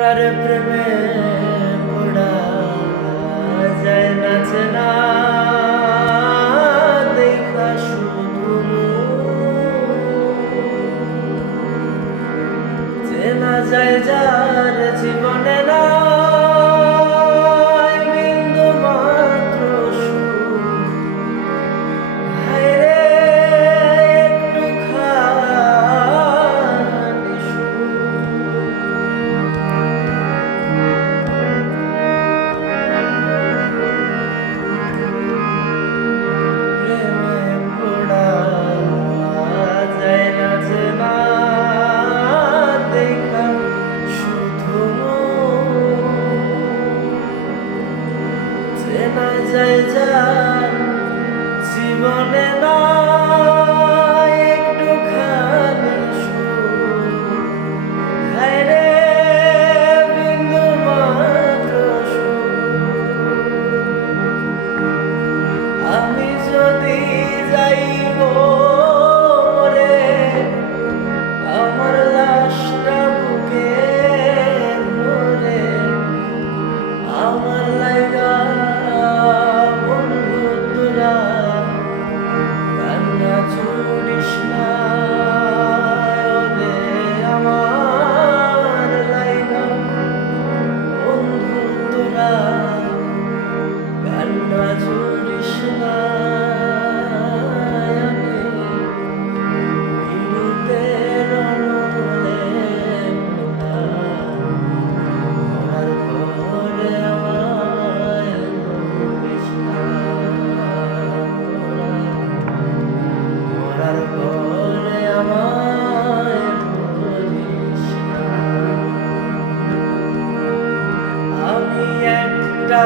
আর প্রেমে পড়া যায় না চেনা দেখা শুধু চেনা যায় যার জীবনে না বিন্দু মাত্র সুখ হায়রে একটুখানি প্রেমে পড়া যায় না চেনা দেখা শুধু চেনা যায় যার জীবনে না একটুখানি সুখ হায়রে বিন্দু মাত্র সুখ আমি যদি যাইব রে আমার লাশটা বুকে ধরে আমার লাইগা বন্ধু তোরা কান্না ছুড়িস না রে আমার লাইগা বন্ধু তোরা কান্না ছুড়িস না আমি একটা